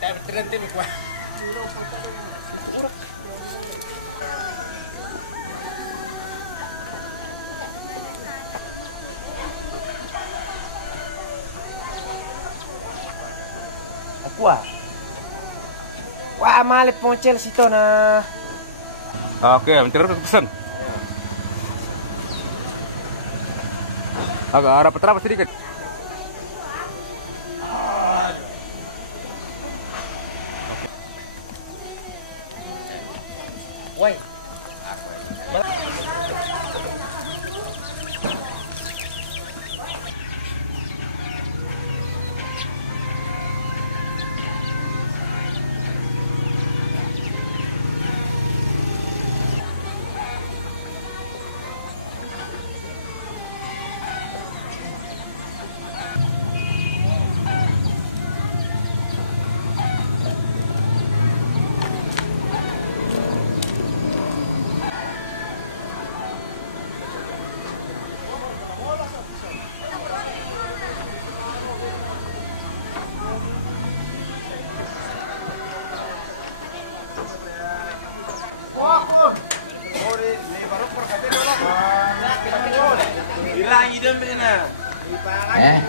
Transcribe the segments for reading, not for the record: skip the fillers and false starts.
tak berhenti kuat. Wah. Wah, malit poncel situ nah. Oke, mencari pesan. Agak arah peterapas sedikit. Woi. Hilang ide mana? Depan. Ya.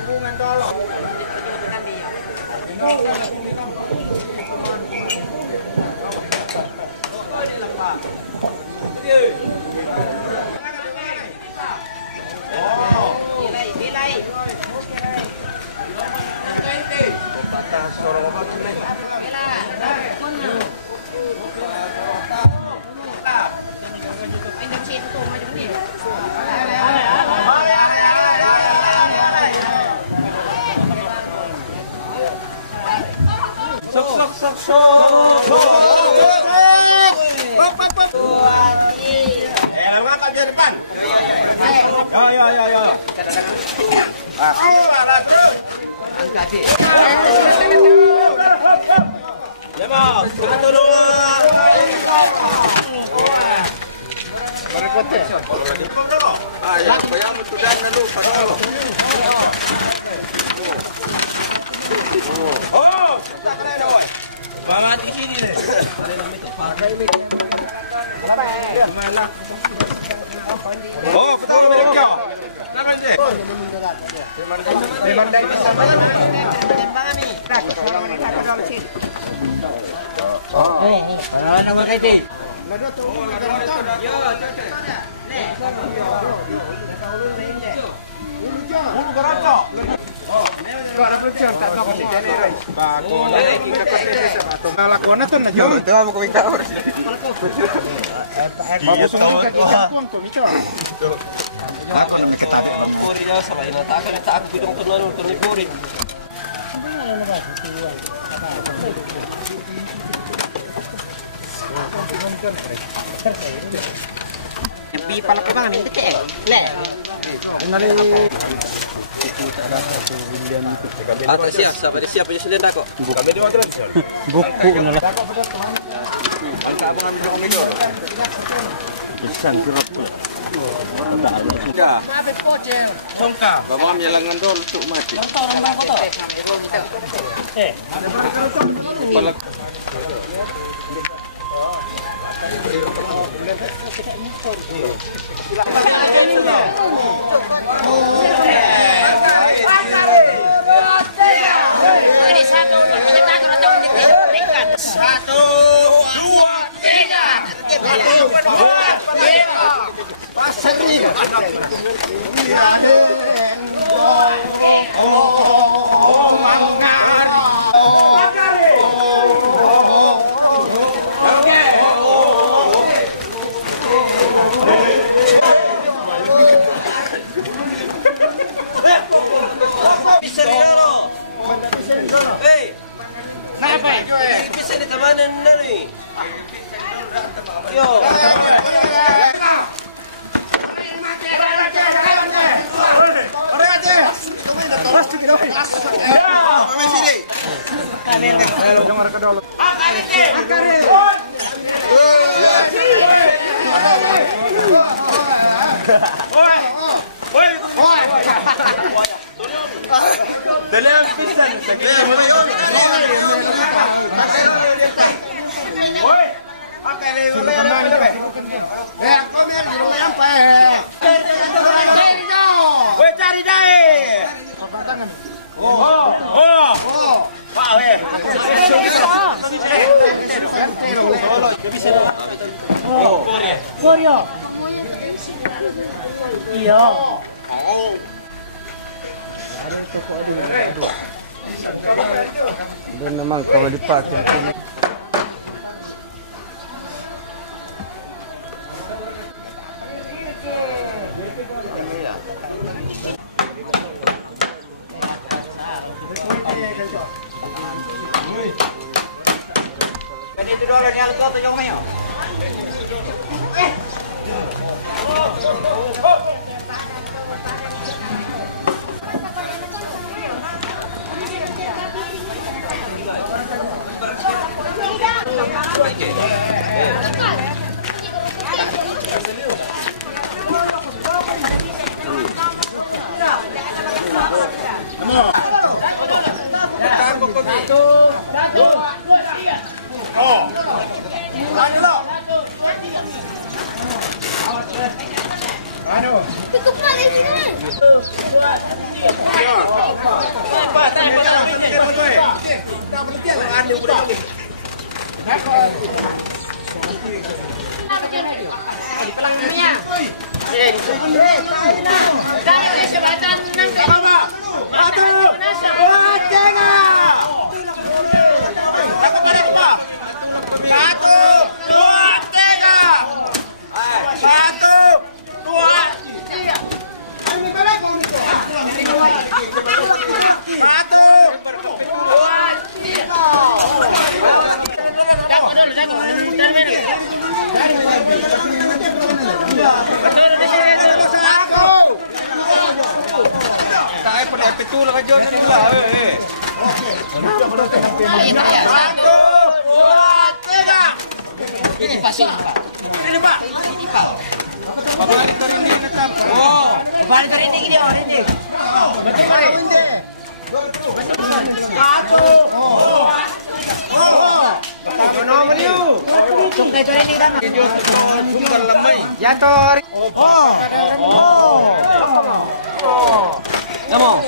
Ada terus. Angkat. Ya, Bos. Satu dua. Mari kote. Ya, bayang sudah lalu padahal. Oh, kita keren oi. Banget di sini deh. Oh, betul mereka. Kenapa sih? Bi pala ka minta ke? Le. Atas siap, sabar siap punya sudah kok. Kami di mana? Buku na lang. Isan kirap ko. Songka. Bawa menyelangan dulu untuk mati. Satu, dua, tiga. Pasri. Bisa di temanan dari. Yo. Dalam pisan. Weh cari dai. Pak weh. Korea. Iya. Dan memang kalau dipakai Ganito dolo ni Alco to yung mayo. Betul ka John nila eh. Satu, dua, tiga. Ini pasti Pak. Ini Pak. Ini Pak. Babalik ka rin din na Oh, babalik ka rin din ini orang ini. Betul ka rin. Satu. Ano mo niyo? Tungkay ka rin din na. Diyos ko, sumber lamay. Yator. Namo.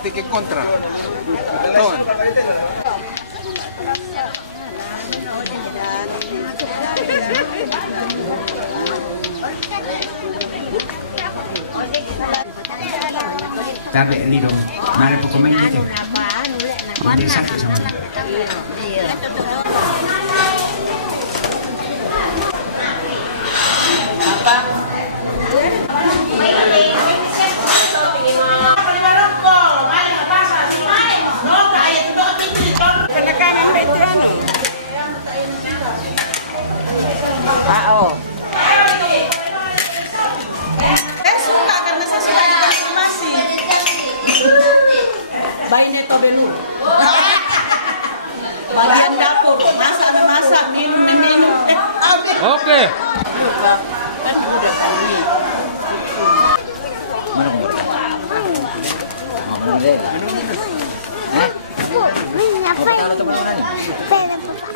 Tiket kontra. Betul. Tapi ini dong, mari pokoknya gitu. Ini sakit sama. Apa? Bayi neto dulu. Bagian dapur, masak, minum. Oke. Kan udah kami. Mana kamu? Mau deh. Hah?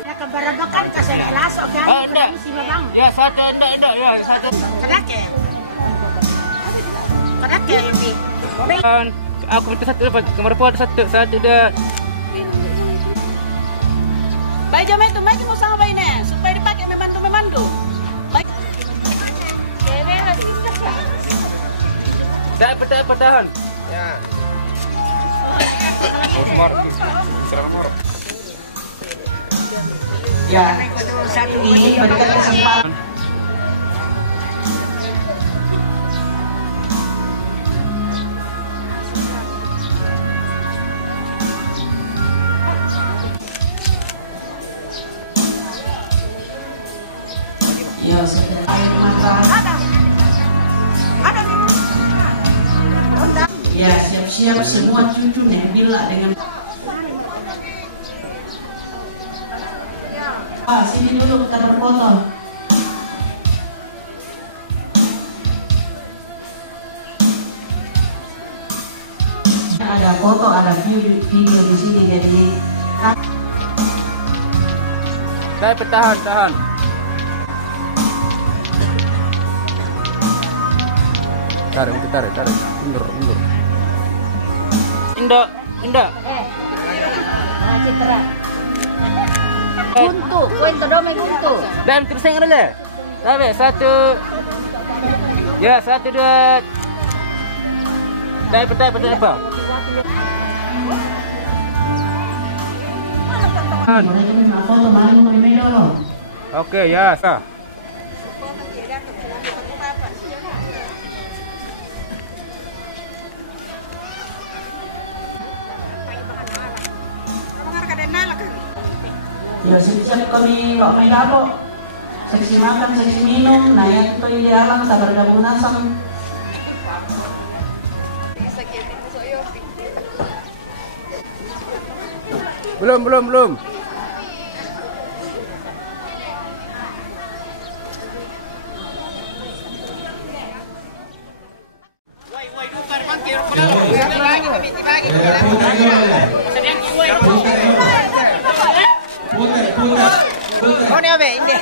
Ya kebarabakan kasi laso kan si Babang. Ya satu enggak ya satu. Kadake lebih. Aku minta satu dapat kamar pot satu dah. Bayi jam itu maju mau sama bayi nih supaya dipakai memandu. Baik. Dapat tahan. Ya. Ya. Ini berikan kesempatan. Ya, air mata. Ada nih. Ya, siap-siap semua cucunya bila dengan Sini dulu kita berfoto. Ada foto, ada video di sini, jadi Tahan. Tarik. Mundur. Indah. Citra. Guntu, kuento dome guntu. Dan terus yang ada. Sampai 1. Ya, 1 2. Tarik apa? foto malu kami dulu. Oke, ya, sah. Ya, siap kami kok may dabo. Seksi makan, seksi minum, nah yang itu idealang tak bergabung nasam. Belum. Oh, ini apa ini?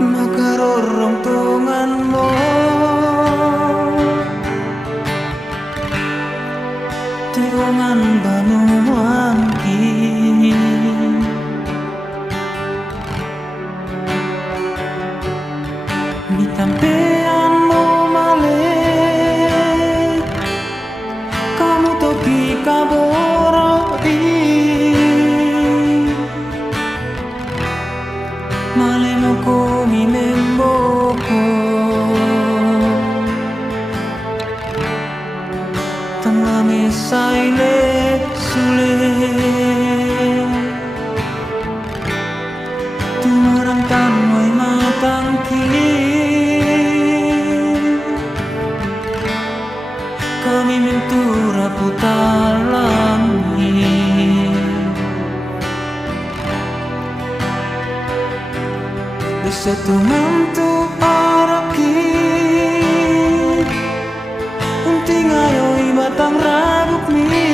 makarorong tungan mo tiungan banuan ki mitampean mo male kamu toki kaborodi male mo ko mi memboko tangame saile sule tumarang tanmoy matangki kami mentura putalangi Besetu mantu araki unting ayoy batang rabuk mi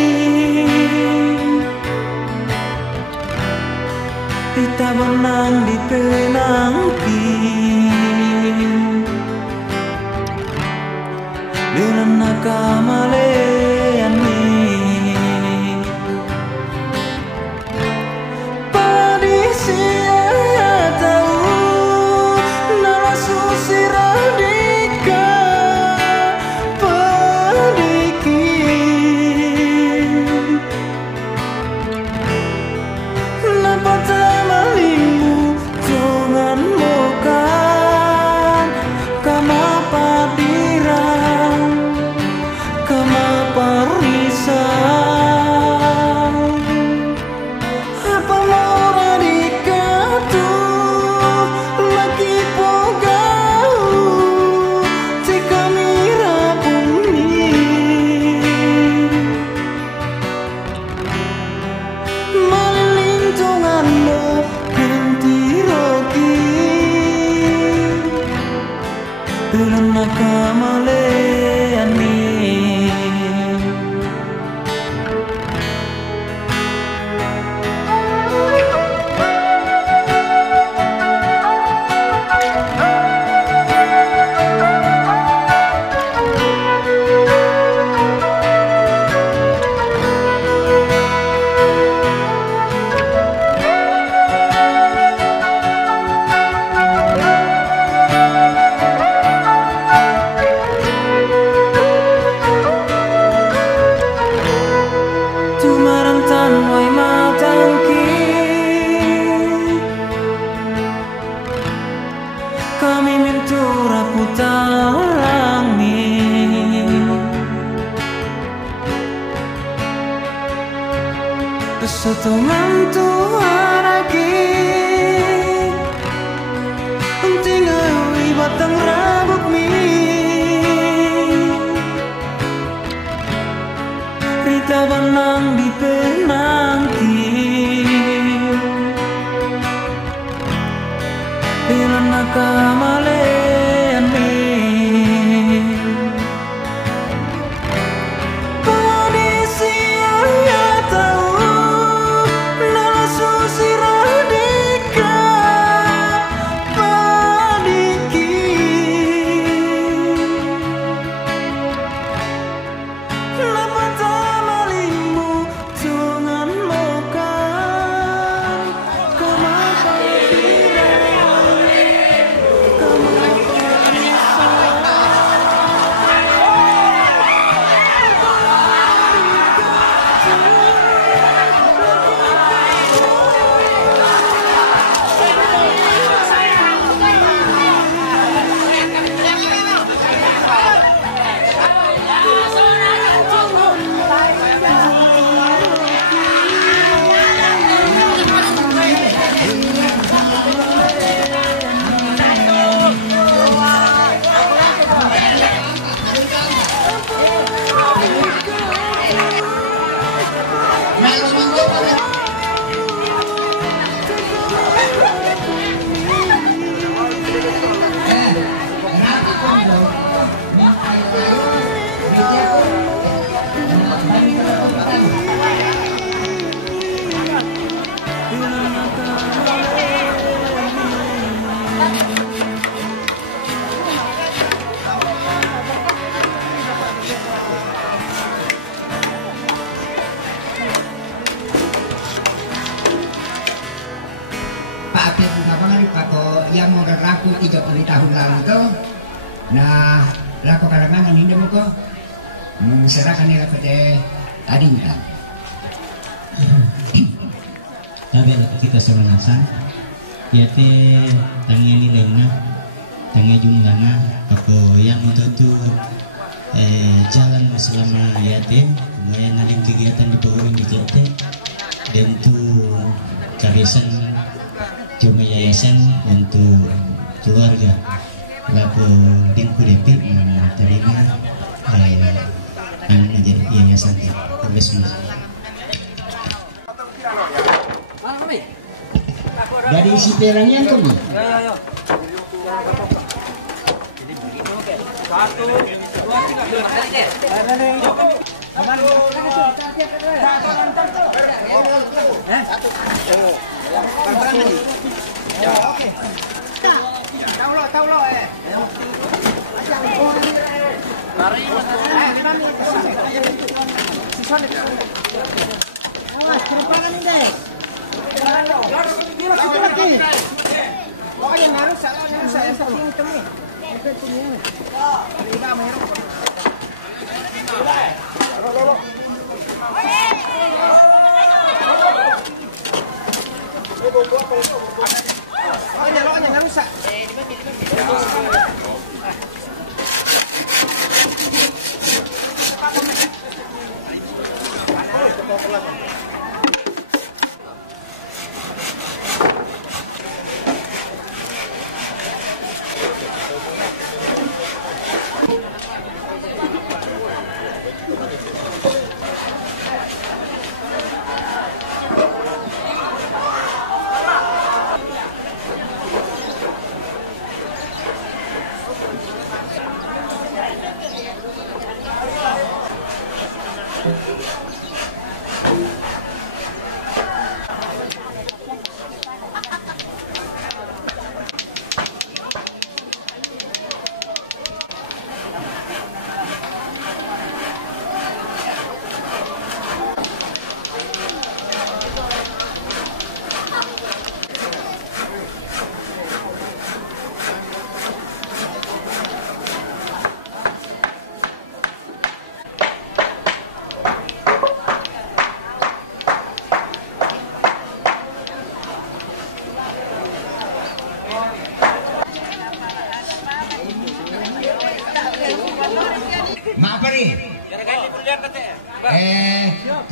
Rita benang di penangki Bilan nakamalean mi Padi siya tahu nalasu siradika padiki Napata malimu jangan mokan kama padiran kama parisan apa mora dikatu lagi pogau jika mira bumi maliling tungan mo ganti rogi bilang nakamalean mi Tumarang tanway matangki kami mentura putarangi Besetu mantu araki unting ayoy batang rabuk mi Rita benang di penangki Bila nakamalean mi Padi siya tahu nalasu siradika padiki Napata malimu jangan mokan kama padiran kama berlaku 30 tahun lalu tuh. Nah, laku kalangan ini demo ko serahkan nila pada adingan. Tapi kita semanasan, ya te tangnya nilainya, tangnya jumlahnya, apa yang untuk jalan selama yatim, kemudian ada kegiatan di bawah di yatim, dan untuk karisan cuma yayasan untuk keluarga. Laku dinku depik terima menjadi yayasan Kristus. Dari isi perangnya kami. Yo. 1, 2,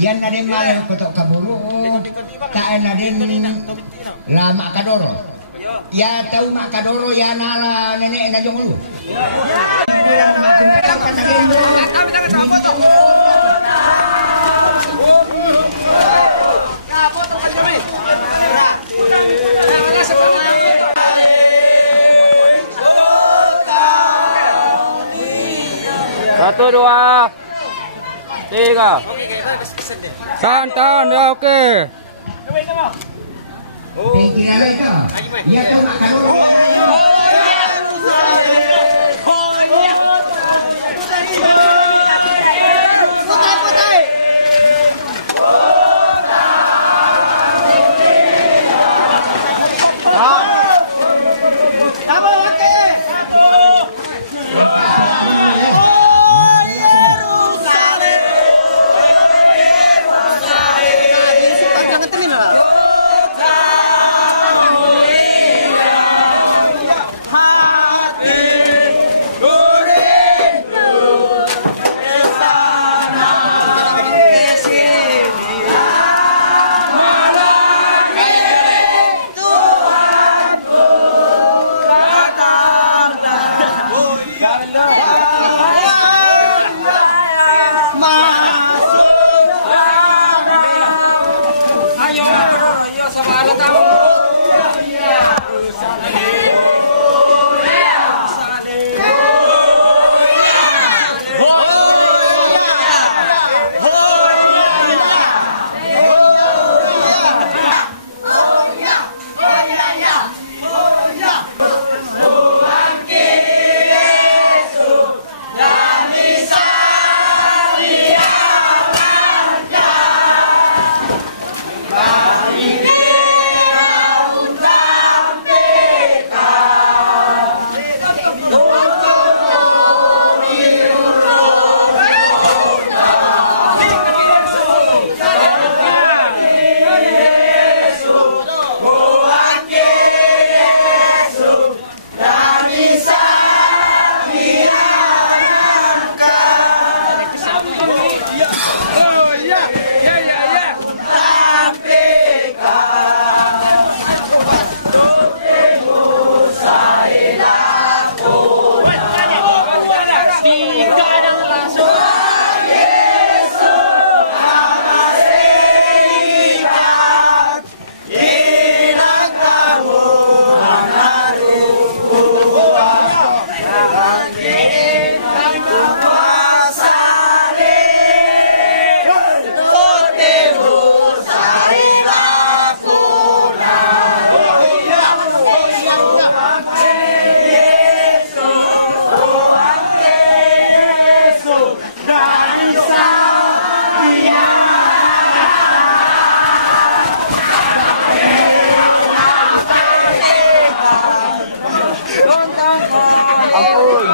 yan na din malah kotok kaburu, taan na din lama kadoro. Ya tahu mak kadoro ya nala nenek na jonglu. Satu, dua, tiga. Tahan, ya oke. Ya tahu mak kadoro. ampun.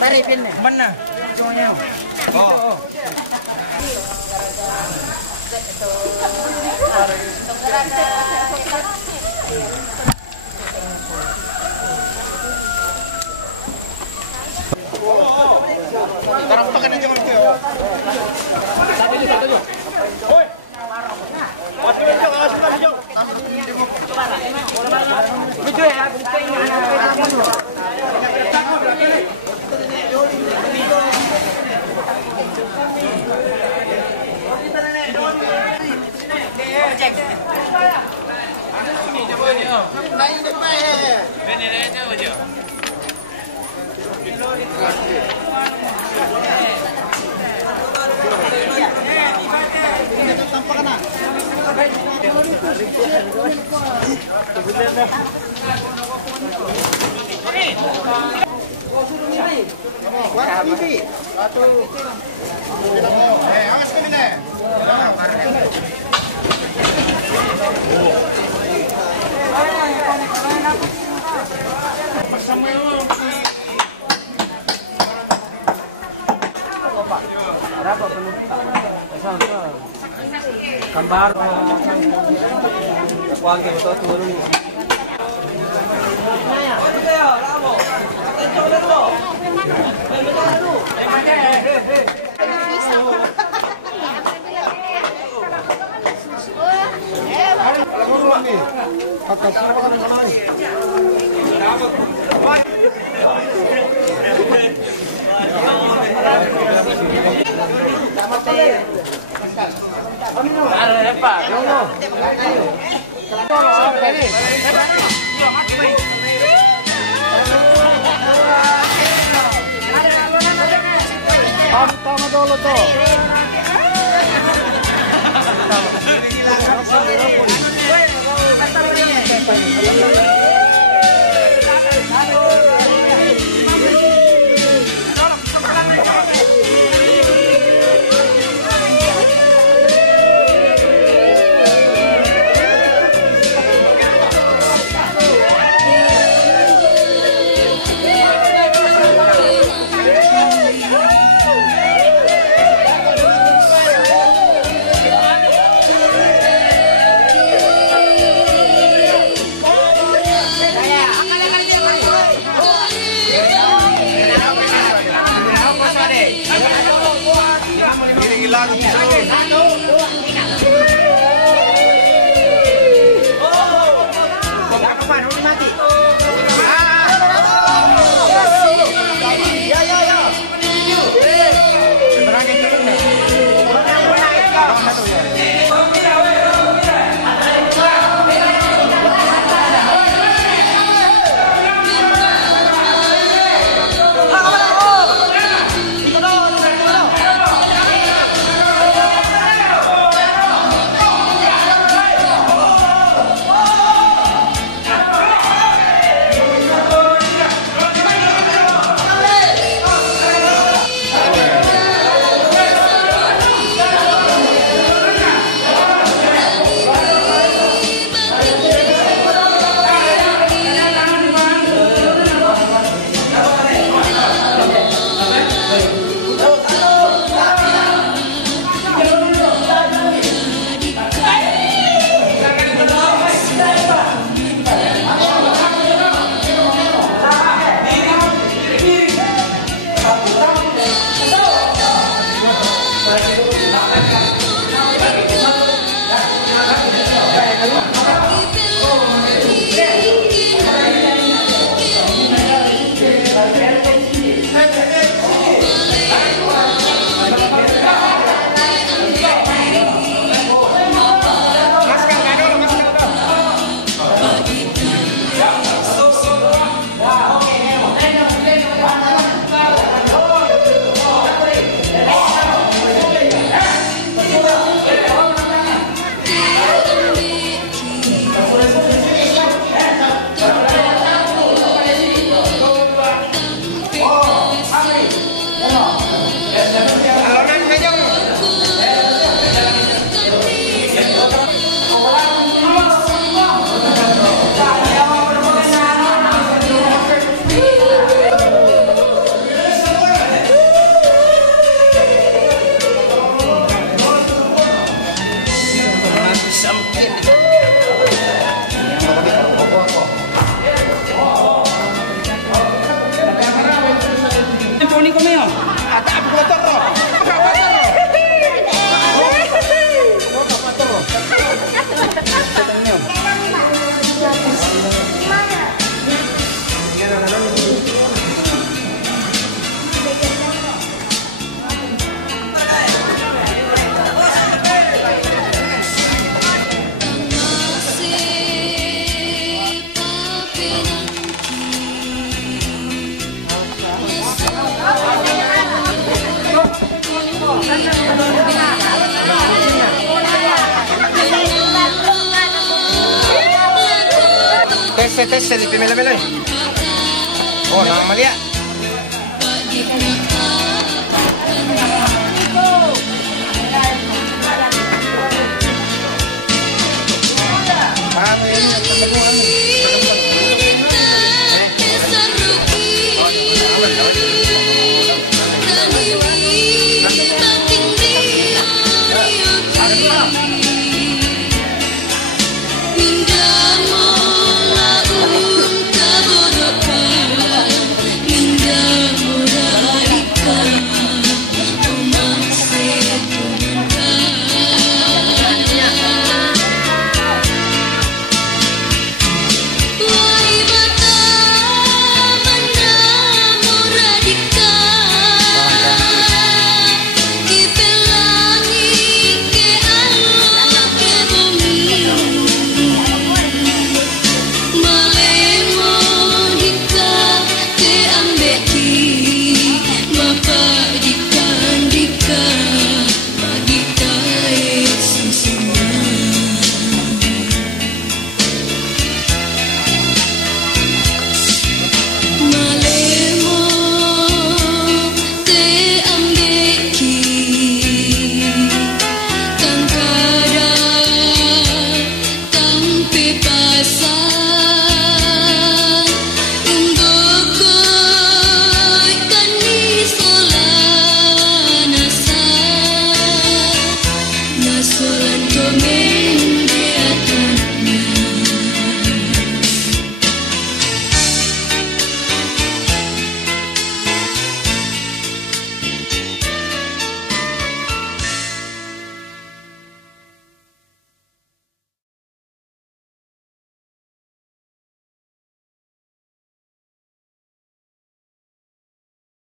Tarifin mana? Oh. Sekarang pakai aja mas Teo. Lucu ya, Awas kami deh. berapa penumpang? Gambar. Kuagi betul turun. Tama dulu tuh. Depan, udah mati. Tes di mele-mele. Oh, nang malia. Nasolan kome